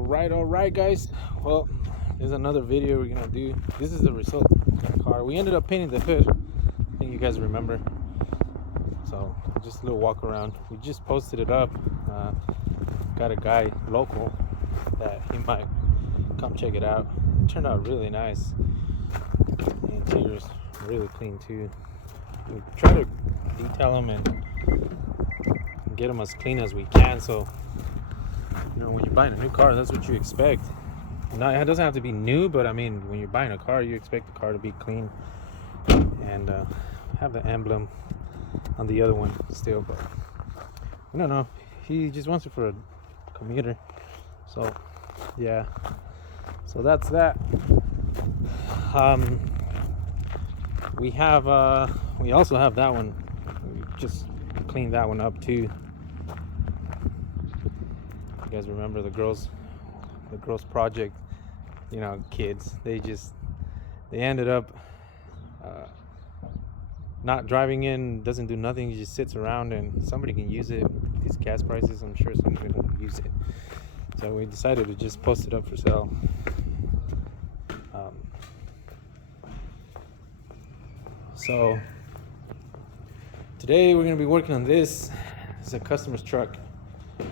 All right, guys. Well, there's another video we're gonna do. This is the result of the car. We ended up painting the hood. I think you guys remember. So just a little walk around. We just posted it up. Got a guy local that he might come check it out. It turned out really nice. The interior's really clean too. We try to detail them and get them as clean as we can. So you know, when you're buying a new car, that's what you expect. Not, it doesn't have to be new, but I mean, when you're buying a car, you expect the car to be clean and have the emblem on the other one still. But I don't know. He just wants it for a commuter. So yeah. So that's that. We also have that one. We just cleaned that one up too. You guys remember the girls project, you know, kids, they ended up not driving in, doesn't do nothing, he just sits around, and somebody can use it. These gas prices, I'm sure somebody's gonna use it. So we decided to just post it up for sale. So today we're gonna be working on this. It's a customer's truck.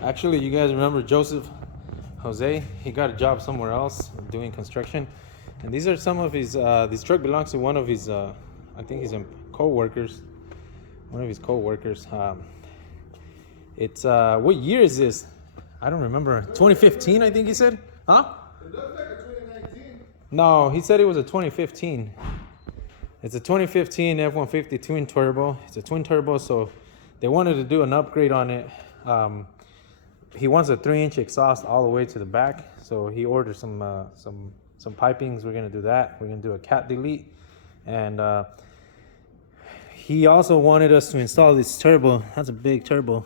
Actually, you guys remember Jose? He got a job somewhere else doing construction, and these are some of his. This truck belongs to one of his. I think he's co-workers. One of his co-workers. It's what year is this? I don't remember. 2015, I think he said. Huh? It looks like a 2019. No, he said it was a 2015. It's a 2015 F150 twin turbo. It's a twin turbo, so they wanted to do an upgrade on it. He wants a 3-inch exhaust all the way to the back, so he ordered some pipings. We're gonna do that. We're gonna do a cat delete, and he also wanted us to install this turbo. That's a big turbo.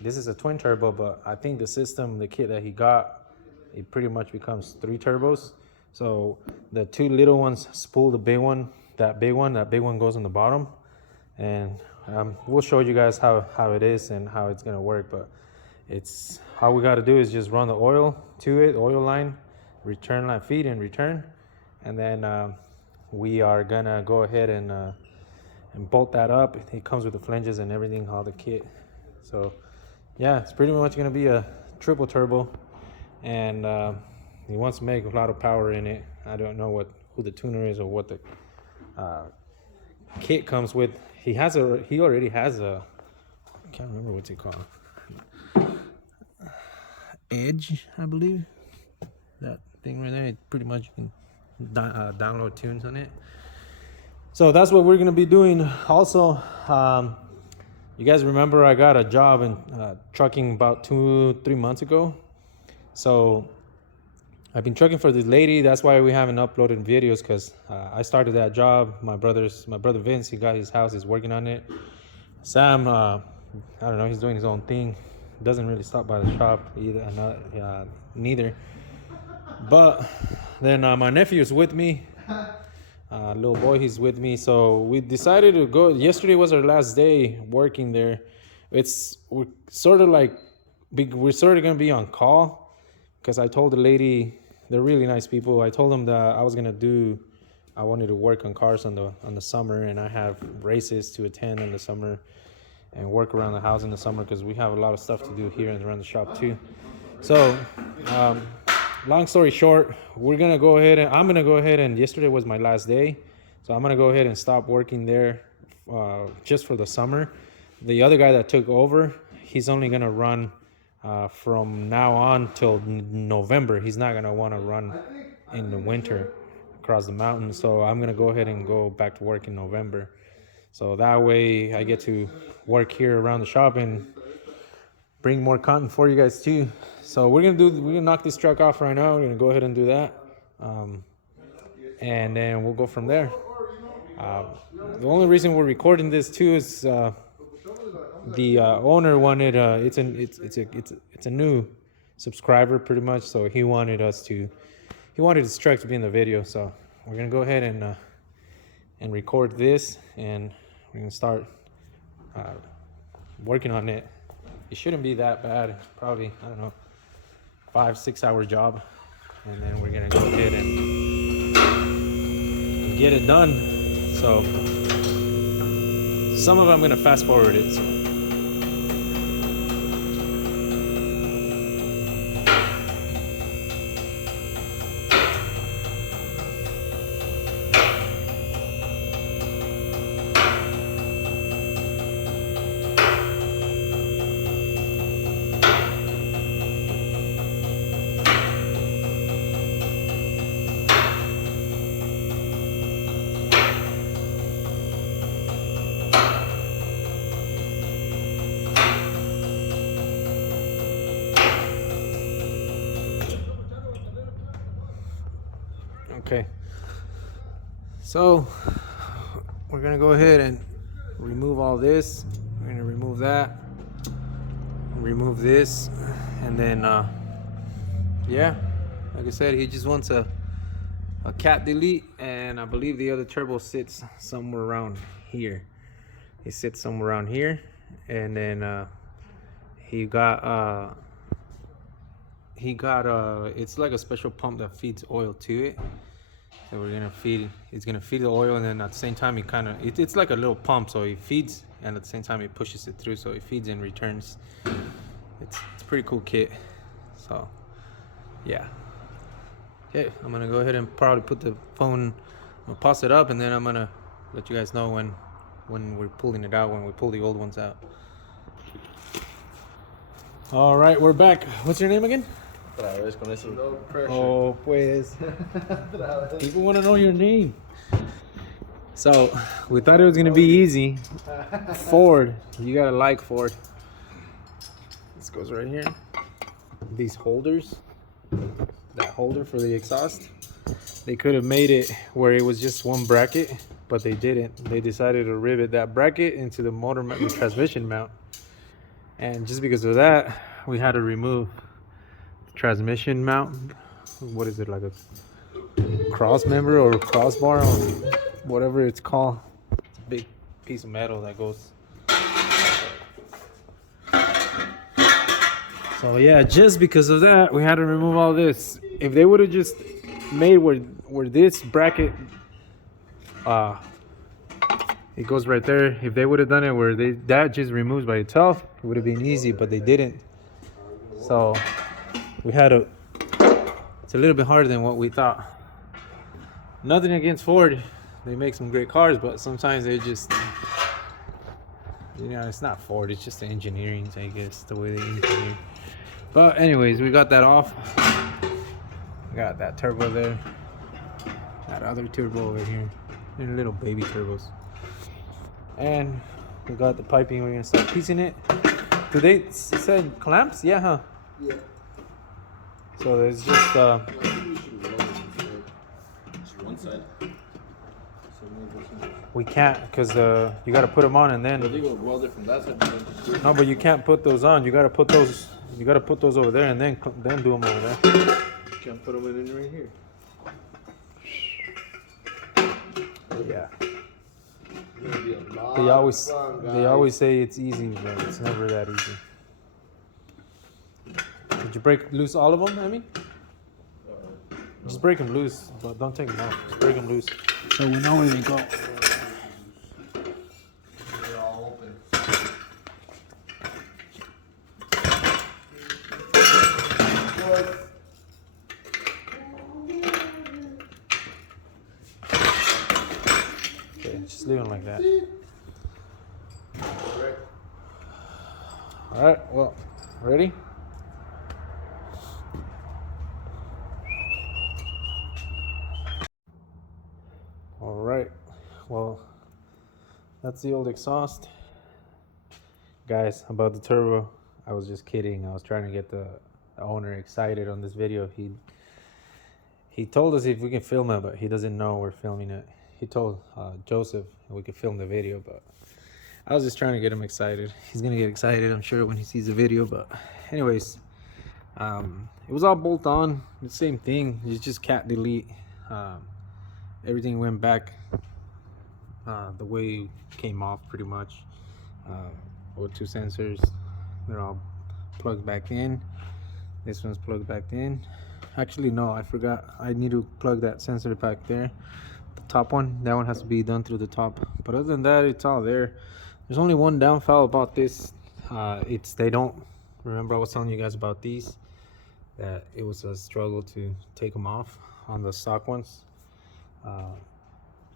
This is a twin turbo, but I think the system, the kit that he got, it pretty much becomes 3 turbos. So the 2 little ones spool the big one. That big one goes on the bottom, and we'll show you guys how it is and how it's gonna work. But it's all we got to do is just run the oil to it, oil line, return line, feed and return, and then we are gonna go ahead and bolt that up. It comes with the flanges and everything, all the kit. So yeah, it's pretty much gonna be a triple turbo, and he wants to make a lot of power in it. I don't know who the tuner is or what the kit comes with. He already has a, I can't remember what's it called. Edge, I believe. That thing right there, it pretty much you can download tunes on it. So that's what we're gonna be doing. Also, you guys remember I got a job in trucking about 2-3 months ago. So I've been trucking for this lady. That's why we haven't uploaded videos, because I started that job. My brother Vince, he got his house, he's working on it. Sam, I don't know, he's doing his own thing. Doesn't really stop by the shop either, neither. But then my nephew is with me. Little boy, he's with me. So we decided to go. Yesterday was our last day working there. We're sort of gonna be on call, because I told the lady, they're really nice people. I told them that I wanted to work on cars on the summer, and I have races to attend in the summer and work around the house in the summer, because we have a lot of stuff to do here and around the shop too. So long story short, I'm gonna go ahead and yesterday was my last day, so I'm gonna go ahead and stop working there just for the summer. The other guy that took over, he's only gonna run from now on till November. He's not gonna want to run in the winter across the mountains, so I'm gonna go ahead and go back to work in November. So that way I get to work here around the shop and bring more content for you guys too. So we're gonna knock this truck off right now. We're gonna go ahead and do that, and then we'll go from there. The only reason we're recording this too is the owner wanted it's a new subscriber pretty much, so he wanted his truck to be in the video. So we're gonna go ahead and record this, and we're gonna start working on it. It shouldn't be that bad. It's probably, I don't know, 5-6 hour job, and then we're gonna go ahead and get it done. So some of it I'm gonna fast forward it. So. Okay, so we're gonna go ahead and remove all this. We're gonna remove that, remove this, and then yeah, like I said, he just wants a cat delete, and I believe the other turbo sits somewhere around here. It sits somewhere around here, and then he got it's like a special pump that feeds oil to it. So we're gonna feed, it's gonna feed the oil, and then at the same time it kind of, it's like a little pump, so it feeds, and at the same time it pushes it through, so it feeds and returns. It's a pretty cool kit. So yeah. Okay, I'm gonna go ahead and probably put the phone, I'll pause it up, and then I'm gonna let you guys know when we're pulling it out, when we pull the old ones out. All right, we're back. What's your name again? No pressure. Oh, pues. People want to know your name. So, we thought it was going to be easy. Ford. You got to like Ford. This goes right here. These holders. That holder for the exhaust. They could have made it where it was just one bracket, but they didn't. They decided to rivet that bracket into the motor mount, the transmission mount. And just because of that, we had to remove transmission mount. What is it, like a cross member or crossbar or whatever it's called? It's a big piece of metal that goes. So yeah, just because of that, we had to remove all this. If they would have just made where this bracket it goes right there, if they would have done it where that just removes by itself, it would have been easy, but they didn't. So we had to, it's a little bit harder than what we thought. Nothing against Ford, they make some great cars, but sometimes they just, you know, it's not Ford, it's just the engineering, I guess, the way they engineer. But anyways, we got that off. Got that turbo there, that other turbo over here, and little baby turbos. And we got the piping, we're gonna start piecing it. Do they said clamps? Yeah, huh? Yeah. So there's just Just one side. we can't, because you got to put them on and But they then go weld it from that side. no, but you can't put those on. You got to put those over there and then do them over there. You can't put them in right here. Yeah, It's gonna be a lot they always of fun, they guys. always say it's easy, but it's never that easy. Did you break loose all of them? I mean, just break them loose, but don't take them off. Just break them loose, so we know where they go. They're all open. Okay, just leave them like that. All right. Well, ready? All right. Well, that's the old exhaust. Guys, about the turbo, I was just kidding. I was trying to get the owner excited on this video. He told us if we can film it, but he doesn't know we're filming it. He told Joseph we could film the video, but I was just trying to get him excited. He's gonna get excited, I'm sure, when he sees the video. But anyways, it was all bolt on, the same thing. It's just cat delete. Everything went back the way it came off, pretty much. O2 sensors, they're all plugged back in. This one's plugged back in. Actually, no, I forgot. I need to plug that sensor back there. The top one, that one has to be done through the top. But other than that, it's all there. There's only one downfall about this. It's they don't. Remember I was telling you guys about these, that it was a struggle to take them off on the stock ones.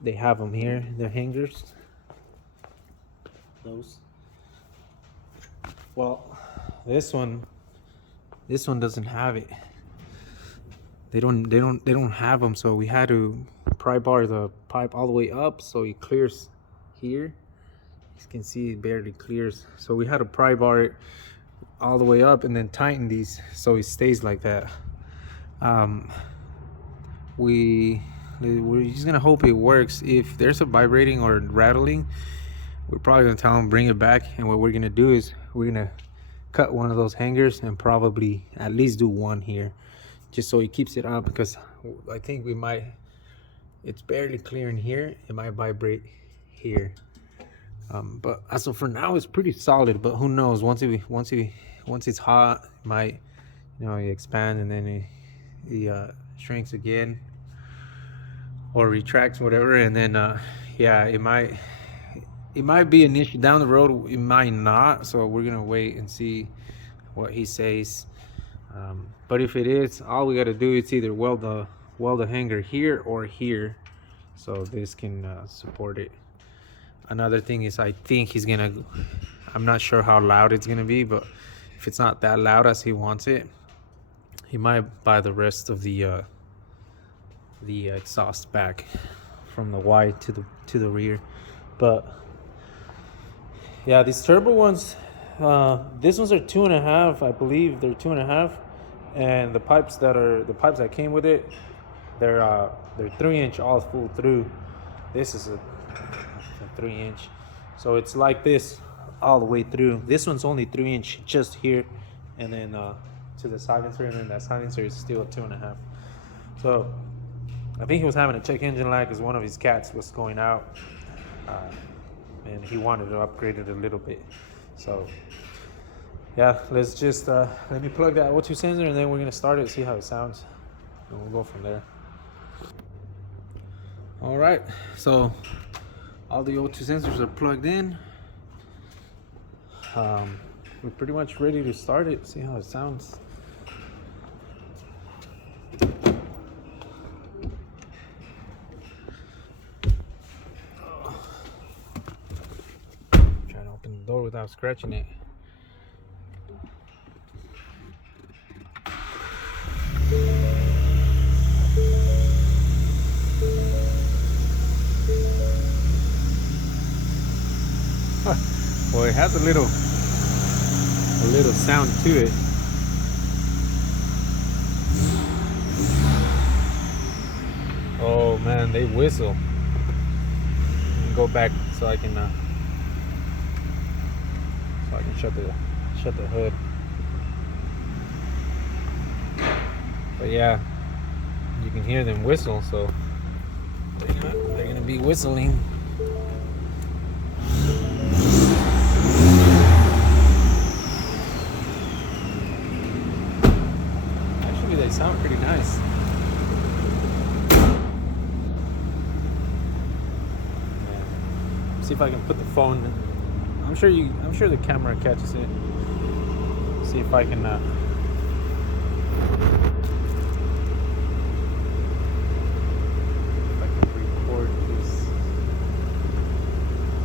They have them here. They're hangers. Those. Well, this one doesn't have it. They don't have them, so we had to pry bar the pipe all the way up so it clears here. You can see it barely clears, so we had to pry bar it all the way up and then tighten these so it stays like that. We're just gonna hope it works. If there's a vibrating or rattling, we're probably gonna tell them bring it back, and what we're gonna do is we're gonna cut one of those hangers and probably at least do one here, just so it keeps it up, because I think we might, it's barely clearing here, it might vibrate here. But as of for now, it's pretty solid, but who knows, once it's hot, it might, you know, it expand and then it shrinks again or retracts, whatever, and then yeah, it might be an issue down the road. It might not, so we're gonna wait and see what he says. But if it is, all we gotta do is either weld the hanger here or here, so this can support it. Another thing is, I think he's gonna, I'm not sure how loud it's gonna be, but if it's not that loud as he wants it, he might buy the rest of the exhaust back from the Y to the rear. But yeah, these turbo ones, these ones are 2.5, I believe they're 2.5, and the pipes that came with it, they're 3-inch all full through. This is a 3-inch, so it's like this all the way through. This one's only 3-inch just here, and then to the silencer, and then that silencer is still a 2.5. So I think he was having a check engine light because one of his cats was going out, and he wanted to upgrade it a little bit. So yeah, let's just let me plug that O2 sensor, and then we're gonna start it, see how it sounds, and we'll go from there. All right, so all the O2 sensors are plugged in. We're pretty much ready to start it, see how it sounds. Trying to open the door without scratching it. Well, it has a little sound to it. Oh man, they whistle. Let me go back so I can shut the hood. But yeah, you can hear them whistle, so they're gonna be whistling. They sound pretty nice. Yeah. See if I can put the phone in. I'm sure the camera catches it. See if I can record this.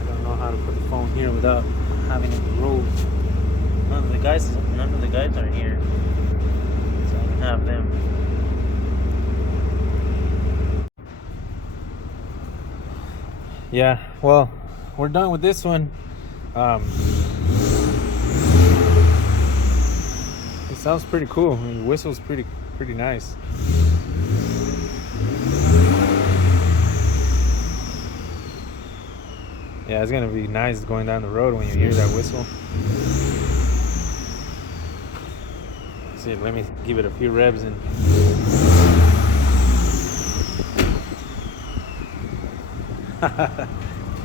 I don't know how to put the phone here without having it roll. None of the guys are here. Have them. Yeah, well, we're done with this one. It sounds pretty cool. I mean, the whistle's pretty nice. Yeah, it's gonna be nice going down the road when you hear that whistle. See, let me give it a few revs and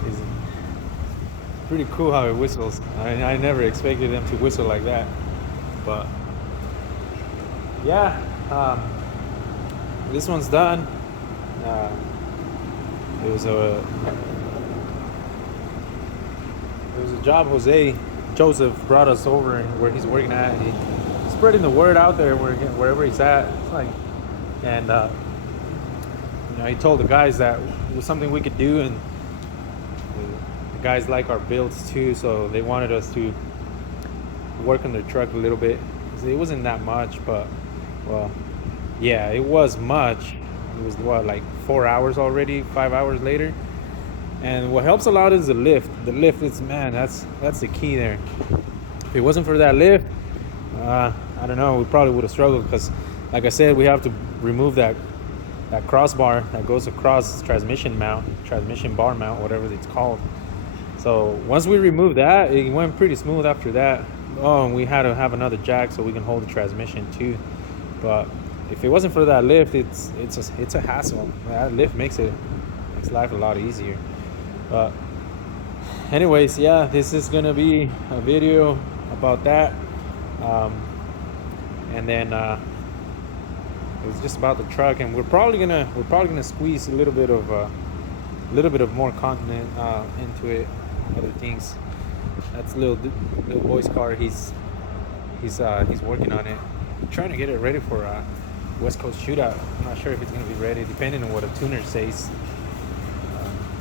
it's pretty cool how it whistles. I never expected them to whistle like that, but yeah, this one's done. It was a job Joseph brought us over where he's working at. He's spreading the word out there wherever he's at. It's like, and he told the guys that it was something we could do, and the guys like our builds too, so they wanted us to work on their truck a little bit. It wasn't that much, but well, yeah, it was much. It was like 4 hours already, 5 hours later. And what helps a lot is the lift. The lift is, man, that's the key there. If it wasn't for that lift, I don't know, we probably would have struggled, because like I said, we have to remove that crossbar that goes across transmission bar mount, whatever it's called. So once we removed that, it went pretty smooth after that. Oh, and we had to have another jack so we can hold the transmission too. But if it wasn't for that lift, it's a hassle. That lift makes life a lot easier. But anyways, yeah, this is gonna be a video about that, and then it was just about the truck, and we're probably gonna squeeze a little bit of more content into it, other things. That's little boy's car. He's working on it, trying to get it ready for West Coast Shootout. I'm not sure if it's gonna be ready, depending on what a tuner says.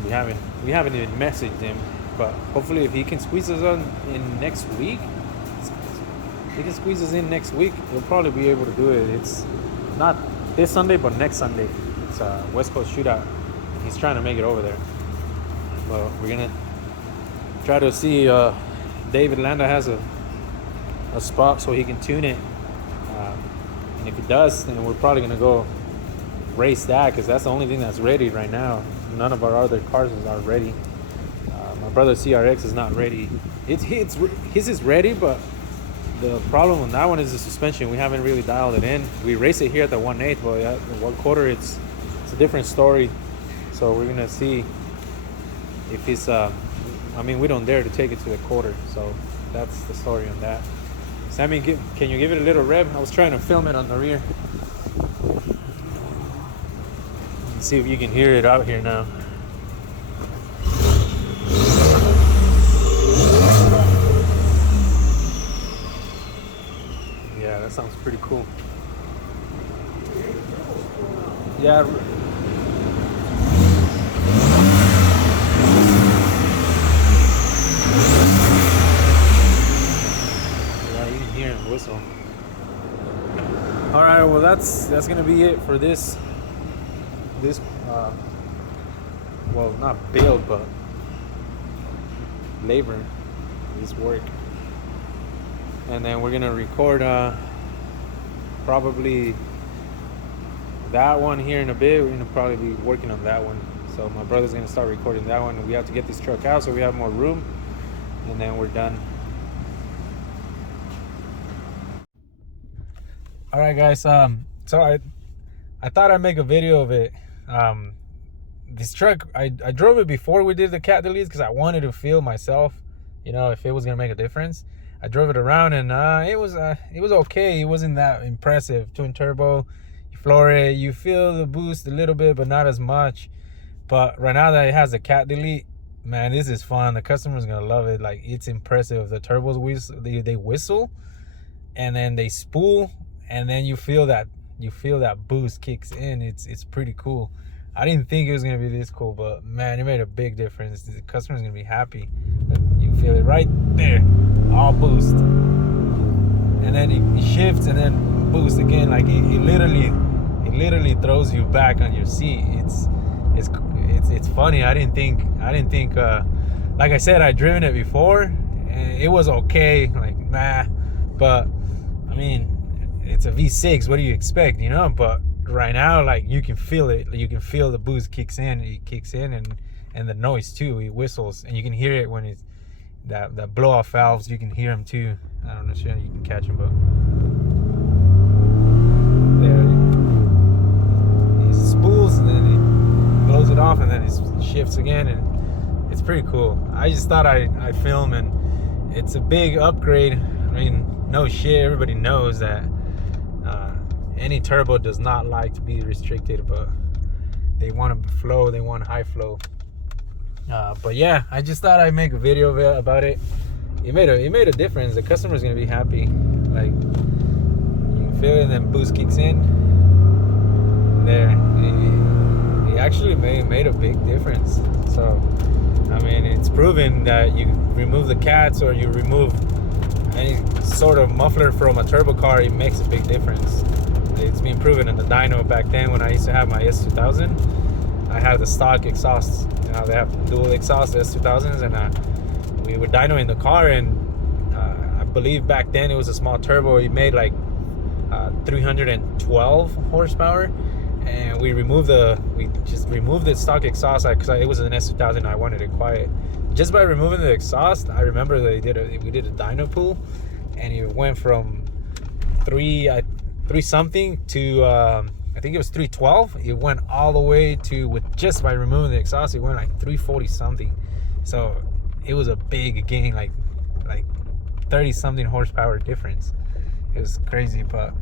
We haven't even messaged him, but hopefully if he can squeeze us in next week, we'll probably be able to do it. It's not this Sunday, but next Sunday. It's West Coast Shootout. He's trying to make it over there. But we're gonna try to see David Landa has a spot so he can tune it. And if he does, then we're probably gonna go race that, because that's the only thing that's ready right now. None of our other cars are ready. My brother's CRX is not ready. His is ready, but the problem with that one is the suspension. We haven't really dialed it in. We race it here at the 1/8, but at the 1/4, it's a different story. So we're gonna see if it's. We don't dare to take it to the 1/4, so that's the story on that. Sammy, can you give it a little rev? I was trying to film it on the rear. See if you can hear it out here now. Yeah, that sounds pretty cool. Yeah. Yeah, you can hear him whistle. All right, well that's gonna be it for this well, not build, but labor, this work. And then we're gonna record probably that one here in a bit. We're gonna probably be working on that one. So my brother's gonna start recording that one. We have to get this truck out so we have more room, and then we're done. All right, guys. So I thought I'd make a video of it. This truck, I drove it before we did the cat deletes, because I wanted to feel myself, if it was gonna make a difference. I drove it around, and it was okay. It wasn't that impressive. Twin turbo, you floor it, you feel the boost a little bit, but not as much. But right now that it has a cat delete, man, this is fun. The customer's gonna love it. Like, it's impressive. The turbos whistle, they whistle, and then they spool, and then you feel that boost kicks in. It's pretty cool. I didn't think it was gonna be this cool, but man, it made a big difference. The customer's gonna be happy. You feel it right there, all boost, and then it shifts and then boost again. Like it literally throws you back on your seat. It's funny. I didn't think. Like I said, I'd driven it before, and it was okay. Like, nah, but I mean, it's a V6. What do you expect, But right now, like, you can feel it. You can feel the boost kicks in. It kicks in, and the noise too. It whistles, and you can hear it when it's that blow off valves. You can hear them too. I don't know if you can catch them, but there it spools, and then it blows it off, and then it shifts again, and it's pretty cool. I just thought I'd film, and it's a big upgrade. I mean, no shit. Everybody knows that. any turbo does not like to be restricted, but they want to flow, they want high flow. But yeah, I just thought I'd make a video about it. It made a difference. The customer's gonna be happy. Like, you can feel it, and then boost kicks in. There, it actually made a big difference. So, I mean, it's proven that you remove the cats or you remove any sort of muffler from a turbo car, it makes a big difference. It's been proven in the dyno. Back then when I used to have my S2000, I had the stock exhausts. You know, they have dual exhaust S2000s, and we were dynoing the car, and I believe back then it was a small turbo. It made like 312 horsepower, and we just removed the stock exhaust because it was an S2000. I wanted it quiet. Just by removing the exhaust, I remember we did a dyno pool, and it went from three something to I think it was 312. It went all the way to, with just by removing the exhaust, it went like 340 something. So it was a big gain, like 30 something horsepower difference. It was crazy. But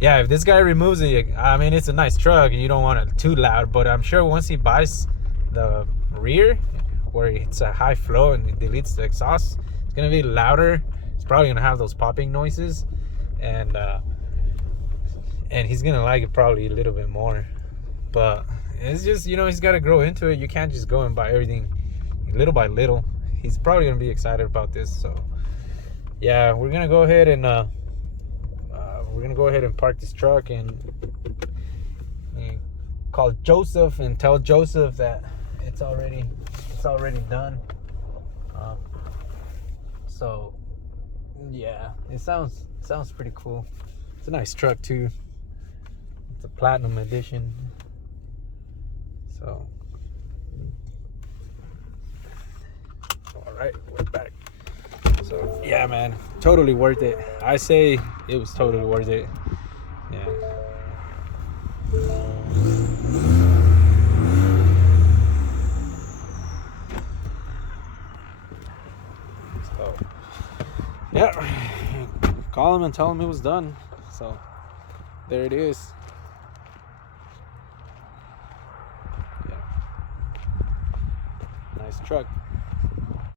yeah, if this guy removes it, I mean, it's a nice truck and you don't want it too loud, but I'm sure once he buys the rear where it's a high flow and it deletes the exhaust, it's gonna be louder. It's probably gonna have those popping noises, and he's gonna like it probably a little bit more. But it's just, you know, he's got to grow into it. You can't just go and buy everything little by little. He's probably gonna be excited about this. So yeah, we're gonna go ahead and park this truck and call Joseph and tell Joseph that it's already done. So yeah, it sounds pretty cool. It's a nice truck too. It's a platinum edition. So all right, we're back. So yeah, man, totally worth it. I say it was totally worth it. Yeah. So yeah, call him and tell him it was done. So there it is. Yeah, nice truck.